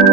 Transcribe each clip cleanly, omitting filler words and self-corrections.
Hello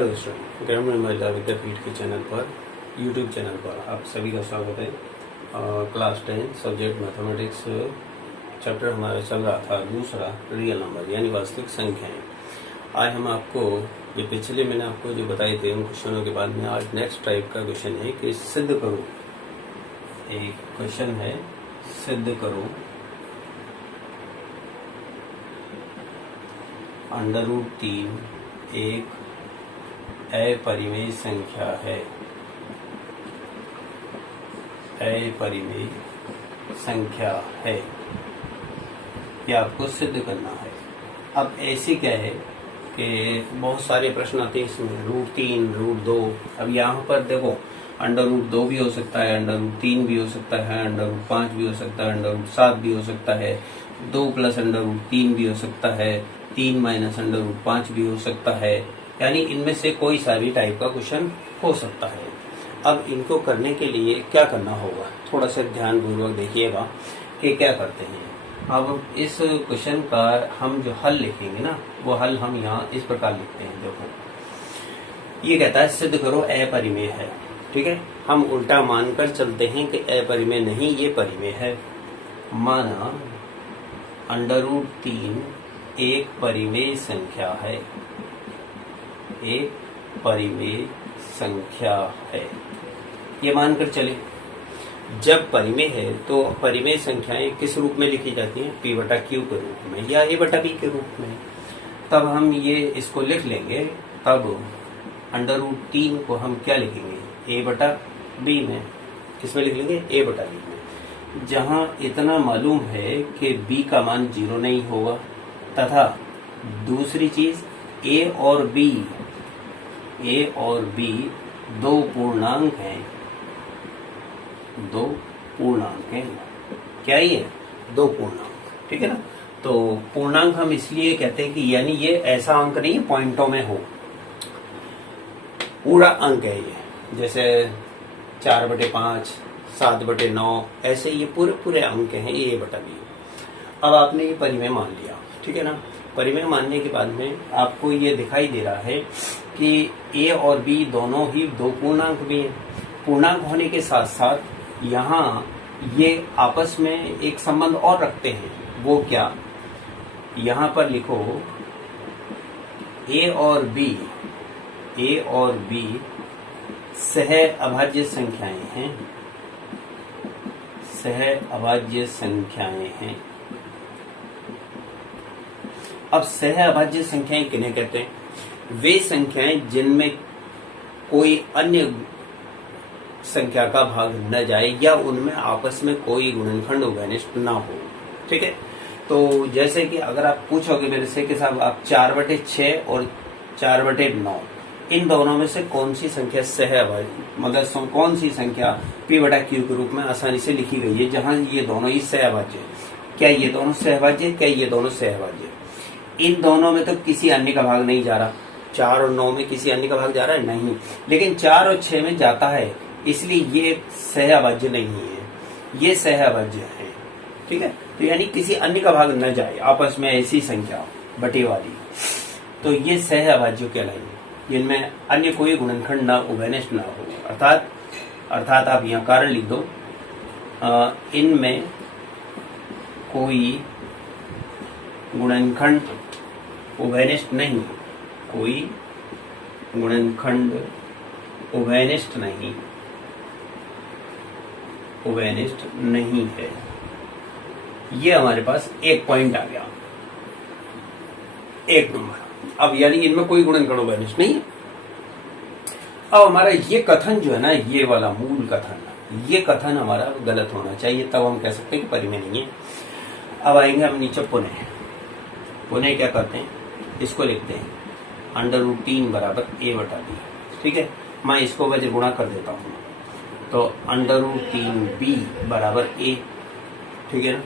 दोस्तों, ग्रामीण महिला विद्यापीठ के चैनल पर, यूट्यूब चैनल पर आप सभी का स्वागत है। क्लास 10 सब्जेक्ट मैथमेटिक्स चैप्टर हमारा चल रहा था दूसरा, रियल नंबर यानी वास्तविक संख्याएं। आज हम आपको ये पिछले मैंने आपको जो बताए थे उन क्वेश्चनों के बाद में आज नेक्स्ट टाइप का क्वेश्चन है कि सिद्ध करो। एक क्वेश्चन है, सिद्ध करो √3 एक अपरिमेय संख्या है। अपरिमेय संख्या है, ये आपको सिद्ध करना है। अब ऐसे क्या है कि बहुत सारे प्रश्न आते हैं इसमें, √3 √2। अब यहाँ पर देखो √2 भी हो सकता है, √3 भी हो सकता है, √5 भी हो सकता है, √7 भी हो सकता है, 2 + √3 भी हो सकता है, 3 - √5 भी हो सकता है। यानी इनमें से कोई सा भी टाइप का क्वेश्चन हो सकता है। अब इनको करने के लिए क्या करना होगा, थोड़ा सा ध्यानपूर्वक देखिएगा कि क्या करते हैं। अब इस क्वेश्चन का हम जो हल लिखेंगे ना, वो हल हम यहाँ इस प्रकार लिखते हैं। देखो ये कहता है सिद्ध करो अपरिमेय है, ठीक है। हम उल्टा मानकर चलते हैं कि अपरिमेय नहीं, ये परिमेय है। माना √3 एक परिमेय संख्या है, एक परिमेय संख्या है, ये मानकर चले। जब परिमेय है तो परिमेय संख्याएं किस रूप में लिखी जाती हैं? P/Q के रूप में या A/B के रूप में। तब हम ये इसको लिख लेंगे। तब √3 को हम क्या लिखेंगे? A/B में। किसमें लिख लेंगे? A/B में। जहां इतना मालूम है कि B का मान 0 नहीं होगा, तथा दूसरी चीज A और B दो पूर्णांक हैं। दो पूर्णांक हैं, क्या ये? दो पूर्णांक, ठीक है ना। तो पूर्णांक हम इसलिए कहते हैं कि यानी ये ऐसा अंक नहीं है पॉइंटों में हो, पूरा अंक है ये। जैसे 4/5, 7/9, ऐसे ये पूरे अंक हैं, ये A/B। अब आपने ये परिमेय मान लिया, ठीक है ना। परिमेय मानने के बाद में आपको ये दिखाई दे रहा है कि A और B दोनों ही दो पूर्णांक भी हैं। पूर्णांक होने के साथ साथ यहाँ ये आपस में एक संबंध और रखते हैं। वो क्या? यहाँ पर लिखो A और B सह अभाज्य संख्याएं हैं। सह अभाज्य संख्याएं हैं। अब सह अभाज्य संख्याएं किन्हें कहते हैं? वे संख्याएं जिनमें कोई अन्य संख्या का भाग न जाए या उनमें आपस में कोई गुणनखंड उभयनिष्ठ ना हो, ठीक है। तो जैसे कि अगर आप पूछोगे मेरे से कि साहब आप 4/6 और 4/9 इन दोनों में से कौन सी संख्या सह अभाज्य, मतलब कौन सी संख्या P/Q के रूप में आसानी से लिखी गई है जहां ये दोनों ही सहअभाज्य है? क्या ये दोनों सहअभाज्य? क्या ये दोनों सहअभाज्य? इन दोनों में तो किसी अन्य का भाग नहीं जा रहा। 4 और 9 में किसी अन्य का भाग जा रहा है? नहीं। लेकिन 4 और 6 में जाता है, इसलिए ये सहअभाज्य नहीं है, ये सहअभाज्य है, ठीक है। तो यानी किसी अन्य का भाग न जाए आपस में, ऐसी संख्या बटे वाली, तो ये सहअभाज्य कहलाएंगे जिनमें अन्य कोई गुणनखंड ना उभयनिष्ठ ना हो। अर्थात आप यहाँ कारण लिख दो, इनमें कोई गुणनखंड उभयनिष्ठ नहीं, कोई गुणनखंड उभयनिष्ठ नहीं है। ये हमारे पास एक पॉइंट आ गया, एक नंबर। अब यानी इनमें कोई गुणनखंड उभयनिष्ठ नहीं है। अब हमारा ये कथन जो है ना, ये वाला मूल कथन, ये कथन हमारा गलत होना चाहिए, तब हम कह सकते हैं कि परिमेय नहीं है। अब आएंगे हम नीचे पुनः क्या करते हैं? इसको लिखते हैं √3 = A/B, ठीक है। मैं इसको वज्र गुणा कर देता हूँ, तो √3B = A, ठीक है ना।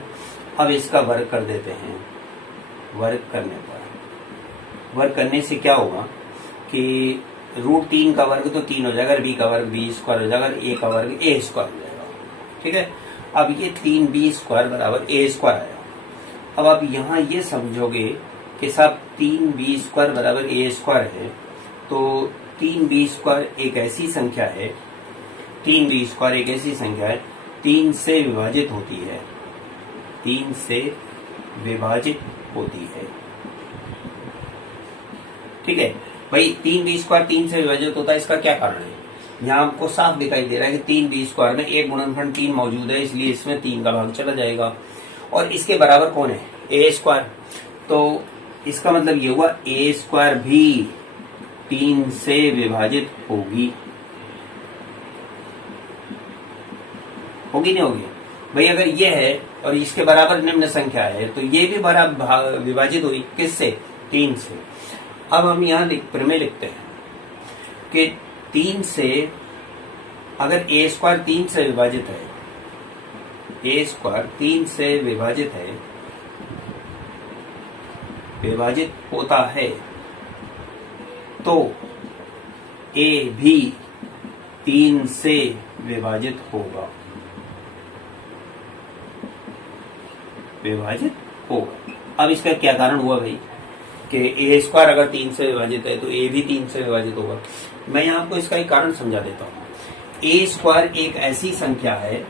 अब इसका वर्ग कर देते हैं। वर्ग करने से क्या होगा कि √3 का वर्ग तो 3 हो जाएगा, B का वर्ग B² हो जाएगा, A का वर्ग A² हो जाएगा, ठीक है। अब ये 3b² बराबर a² आया। अब आप यहाँ ये समझोगे कि साहब 3b² बराबर a² है, तो 3b² एक ऐसी संख्या है, 3b² एक ऐसी संख्या है 3 से विभाजित होती है, 3 से विभाजित होती है। ठीक है भाई, 3b² 3 से विभाजित होता है, इसका क्या कारण है? यहाँ आपको साफ दिखाई दे रहा है कि 3b² में एक गुणनखंड 3 मौजूद है, इसलिए इसमें 3 का भाग चला जाएगा। और इसके बराबर कौन है? a²। तो इसका मतलब ये हुआ a² भी 3 से विभाजित होगी, होगी नहीं होगी भाई? अगर ये है और इसके बराबर निम्न संख्या है तो ये भी बराबर विभाजित हुई, किससे? 3 से। अब हम यहाँ प्रमेय लिखते हैं कि 3 से, अगर a² 3 से विभाजित है, a² 3 से विभाजित है, विभाजित होता है, तो a भी 3 से विभाजित होगा, विभाजित होगा। अब इसका क्या कारण हुआ भाई कि a² अगर 3 से विभाजित है तो a भी 3 से विभाजित होगा। मैं यहाँ आपको इसका एक कारण समझा देता हूँ। a² एक ऐसी संख्या है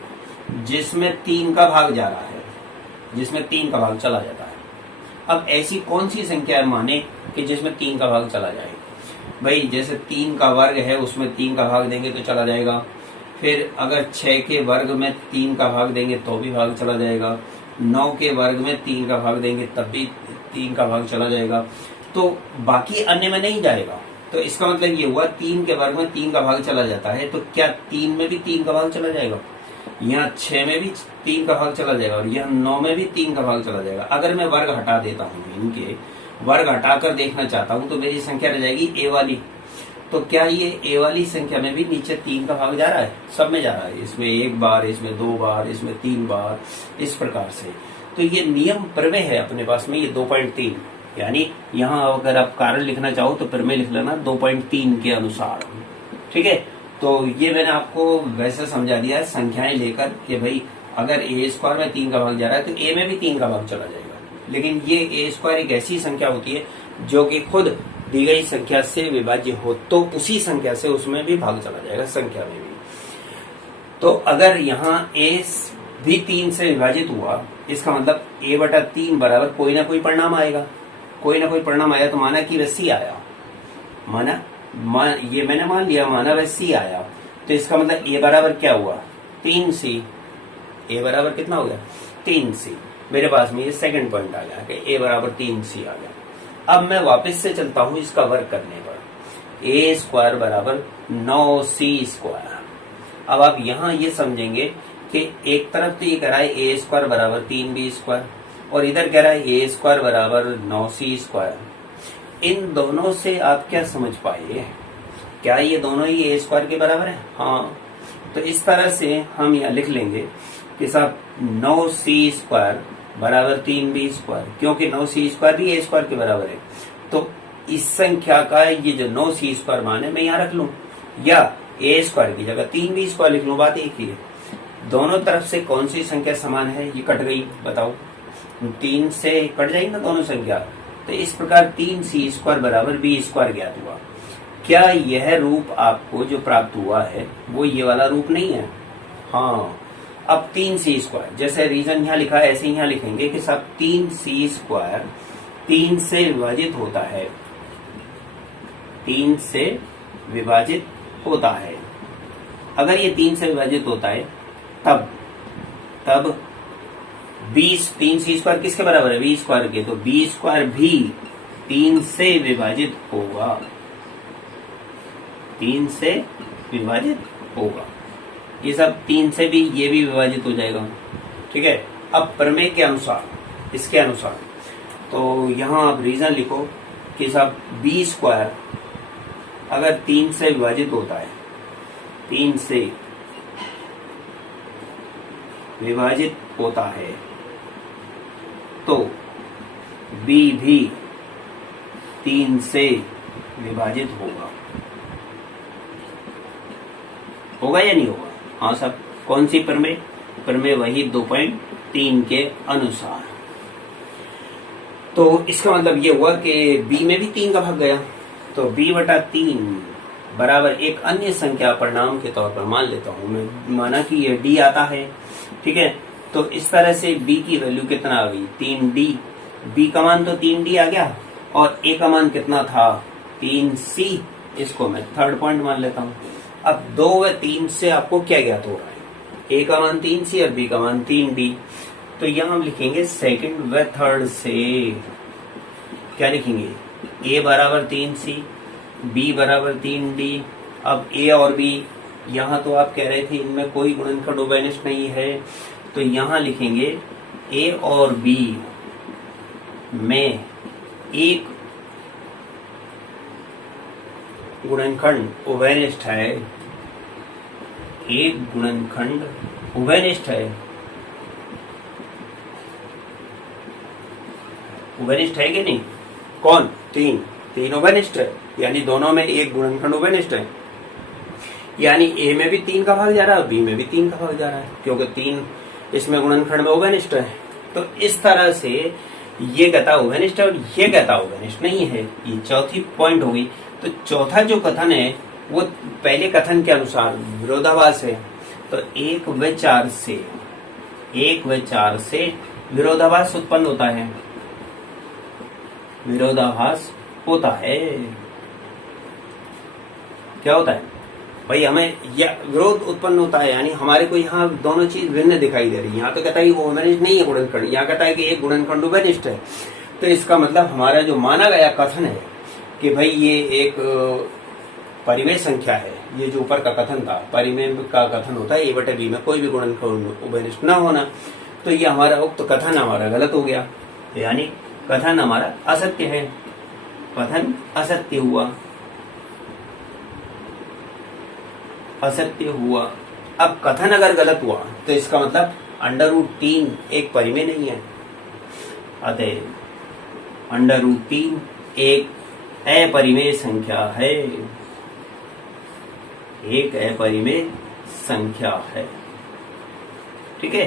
जिसमें 3 का भाग जा रहा है, जिसमें 3 का भाग चला जाता है। अब ऐसी कौन सी संख्या है माने कि जिसमें 3 का भाग चला जाए? भाई जैसे 3 का वर्ग है, उसमें 3 का भाग देंगे तो चला जाएगा। फिर अगर 6 के वर्ग में 3 का भाग देंगे तो भी भाग चला जाएगा। 9 के वर्ग में 3 का भाग देंगे तब भी 3 का भाग चला जाएगा। तो बाकी अन्य में नहीं जाएगा। तो इसका मतलब ये हुआ 3 के वर्ग में 3 का भाग चला जाता है, तो क्या 3 में भी 3 का भाग चला जाएगा? यहाँ 6 में भी 3 का भाग चला जाएगा और यहाँ 9 में भी 3 का भाग चला जाएगा। अगर मैं वर्ग हटा देता हूँ, इनके वर्ग हटाकर देखना चाहता हूँ, तो मेरी संख्या रह जाएगी a वाली। तो क्या ये a वाली संख्या में भी नीचे 3 का भाग जा रहा है? सब में जा रहा है। इसमें 1 बार, इसमें 2 बार, इसमें 3 बार, इस प्रकार से। तो ये नियम प्रमेय है अपने पास में, ये 2.3। यानी यहाँ अगर आप कारण लिखना चाहो तो प्रमेय लिख लेना 2.3 के अनुसार। ठीक है, तो ये मैंने आपको वैसे समझा दिया है संख्याएं लेकर कि भाई अगर a² में 3 का भाग जा रहा है तो a में भी 3 का भाग चला जाएगा। लेकिन ये a² एक ऐसी संख्या होती है जो कि खुद दी गई संख्या से विभाज्य हो, तो उसी संख्या से उसमें भी भाग चला जाएगा, संख्या में भी। तो अगर यहाँ a भी 3 से विभाजित हुआ, इसका मतलब a/3 बराबर कोई ना कोई परिणाम आएगा। कोई ना कोई परिणाम आया तो माना कि वह c आया, ये मैंने मान लिया, माना वह c आया। तो इसका मतलब a बराबर क्या हुआ? 3c। a बराबर कितना हो गया? 3c। मेरे पास में ये सेकंड पॉइंट आ गया कि a बराबर 3c आ गया। अब मैं वापस से चलता हूं इसका वर्ग करने पर। a² बराबर 9c²। अब आप यहाँ ये समझेंगे कि एक तरफ तो ये कह रहा है a² बराबर 3b² और इधर कह रहा है a² बराबर 9c²। इन दोनों से आप क्या समझ पाए? क्या ये दोनों ही a² के बराबर है? हाँ, तो इस तरह से हम यहाँ लिख लेंगे कि साहब 9c² बराबर 3b², क्योंकि 9c² भी a² के बराबर है। तो इस संख्या का ये जो 9c² मान है मैं यहाँ रख लूं, या a² की जगह 3b² लिख लूं, बात एक ही है। दोनों तरफ से कौन सी संख्या समान है? ये कट गई, बताओ। 3 से कट जाएगी ना दोनों संख्या, तो इस प्रकार 3c² बराबर b² ज्ञात हुआ। क्या यह रूप आपको जो प्राप्त हुआ है वो ये वाला रूप नहीं है? हाँ। अब 3c², जैसे रीजन यहाँ लिखा है ऐसे यहाँ लिखेंगे कि सब 3c² 3 से विभाजित होता है, 3 से विभाजित होता है। अगर ये 3 से विभाजित होता है तब 3c² किसके बराबर है? b² के। तो b² भी 3 से विभाजित होगा, 3 से विभाजित होगा। ये सब 3 से भी, ये भी विभाजित हो जाएगा। ठीक है, अब प्रमेय के अनुसार, इसके अनुसार, तो यहाँ आप रीजन लिखो कि सब b² अगर 3 से विभाजित होता है, 3 से विभाजित होता है, तो b भी 3 से विभाजित होगा। होगा या नहीं होगा? हाँ सब, कौन सी प्रमेय? प्रमेय वही 2.3 के अनुसार। तो इसका मतलब ये हुआ कि b में भी 3 का भाग गया, तो b/3 बराबर एक अन्य संख्या परिणाम के तौर पर मान लेता हूं मैं, माना कि ये d आता है, ठीक है। तो इस तरह से b की वैल्यू कितना आ गई, 3d। b का मान तो 3d आ गया और a का मान कितना था, 3c। इसको मैं थर्ड पॉइंट मान लेता हूं। अब 2 व 3 से आपको क्या ज्ञात हो रहा है, a का मान 3c और b का मान 3d। तो यहां हम लिखेंगे सेकंड व थर्ड से, क्या लिखेंगे, a बराबर 3c, b बराबर 3d। अब a और b, यहाँ तो आप कह रहे थे इनमें कोई गुणनखंड उभयनिष्ठ नहीं है, तो यहां लिखेंगे a और b में एक गुणनखंड उभयनिष्ठ है, एक गुणनखंड उभयनिष्ठ है। उभयनिष्ठ है कि नहीं, कौन, 3 उभयनिष्ठ है, यानी दोनों में एक गुणनखंड उभयनिष्ठ है। यानी a में भी 3 का भाग जा रहा है और b में भी 3 का भाग जा रहा है, क्योंकि 3 इसमें गुणनखंड में उभयनिष्ठ है। तो इस तरह से ये कहता उभयनिष्ठ है और ये कहता उभयनिष्ठ नहीं है। ये चौथी पॉइंट हो गई। तो चौथा जो कथन है वो पहले कथन के अनुसार विरोधाभास है। तो 1 व 4 से विरोधाभास उत्पन्न होता है, विरोधाभास होता है। क्या होता है भाई, हमें विरोध उत्पन्न होता है, यानी हमारे को यहाँ दोनों चीज भिन्न दिखाई दे रही है। यहाँ तो कहता है कि वो उभयनिष्ठ नहीं है गुणनखंड, यहाँ कहता है कि एक गुणनखंड उभयनिष्ठ है। तो इसका मतलब हमारा जो माना गया कथन है कि भाई ये एक परिमेय संख्या है, ये जो ऊपर का कथन था, परिमेय का कथन होता है a/b में कोई भी गुणनखंड उभयनिष्ठ न होना। तो ये हमारा उक्त कथन हमारा गलत हो गया, यानी कथन हमारा असत्य है, कथन असत्य हुआ, असत्य हुआ। अब कथन अगर गलत हुआ तो इसका मतलब √3 एक परिमेय नहीं है, अतः √3 एक अपरिमेय संख्या है, एक अपरिमेय संख्या है। ठीक है,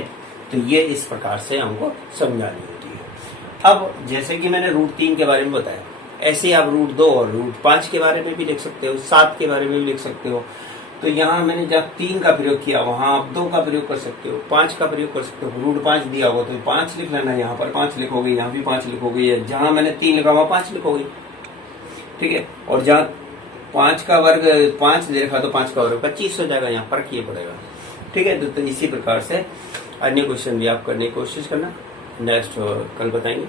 तो ये इस प्रकार से हमको समझानी होती है। अब जैसे कि मैंने √3 के बारे में बताया, ऐसे ही आप √2 और √5 के बारे में भी लिख सकते हो, 7 के बारे में भी लिख सकते हो। तो यहाँ मैंने जब 3 का प्रयोग किया, वहां आप 2 का प्रयोग कर सकते हो, 5 का प्रयोग कर सकते हो। √5 दिया होगा तो 5 लिख लेना, यहाँ पर 5 लिखोगे, यहाँ भी 5 लिखोगे, जहां मैंने 3 लिखा वहां 5 लिखोगे। ठीक है, और जहाँ 5 का वर्ग 5 दे रखा तो 5 का वर्ग 25 हो जाएगा, यहाँ फर्क ये पड़ेगा। ठीक है, तो इसी प्रकार से अन्य क्वेश्चन भी आप करने की कोशिश करना। नेक्स्ट कल बताएंगे।